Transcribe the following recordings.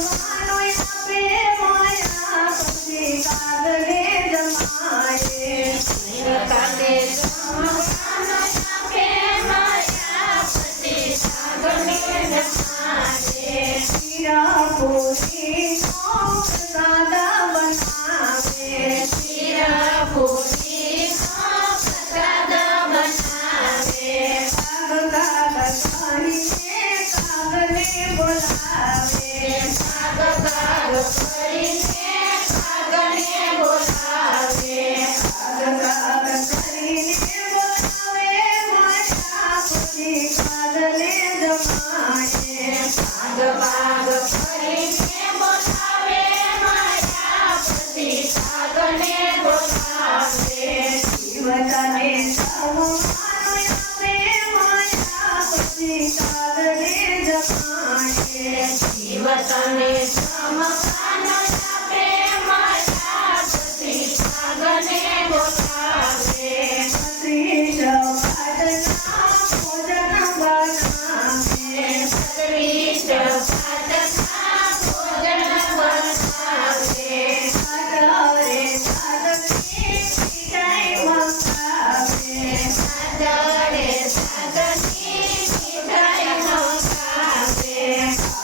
જમવાનો આપે માયા પછી કાગલે જમાડે કાલે જમવાનો આપે માયા પછી કાગલે જમાડે શીરા પૂરી નો પ્રસાદ બનાવે શીરા પૂરી નો પ્રસાદ બનાવે કાગલે બોલાવે કાગ કરીને કાગને બોલાવે કાગ કરીને બોલાવે માયા પછી કાગલે જમાડે કાગ કરીને બોલાવે માયા પછી કાગને બોલાવે જીવતાને જમવાનો આપે માયા પછી કાગલે જમાડે જીવતને જમવાનો આપે માયા પછી કાગને બોલાવે શ્રેષ્ઠ ભાતના ભોજન બનાવે શ્રેષ્ઠ ભાતના ભોજન બનાવે આદરે સાધને મીઠાઈ મંગાવે આદરે સાધની મીઠાઈ મંગાવે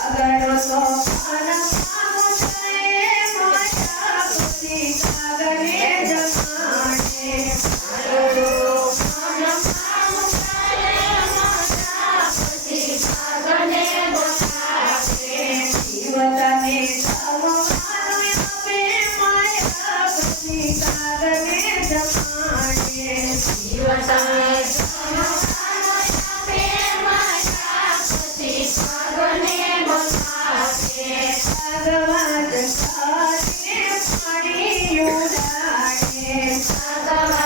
કાગળો સોપાનમાં મુકાય માયા પછી કાગલે જમાડે કાગડો મનમાં મુકાય માયા પછી કાગને બોલાવે જીવતાને જમવાનો આપે માયા પછી કાગલે જમાડે જીવતને જમવાનો આપે માયા પછી કાગને બોલાવે ભાગવત સાધને પાણી ઉડાડે ભગવાન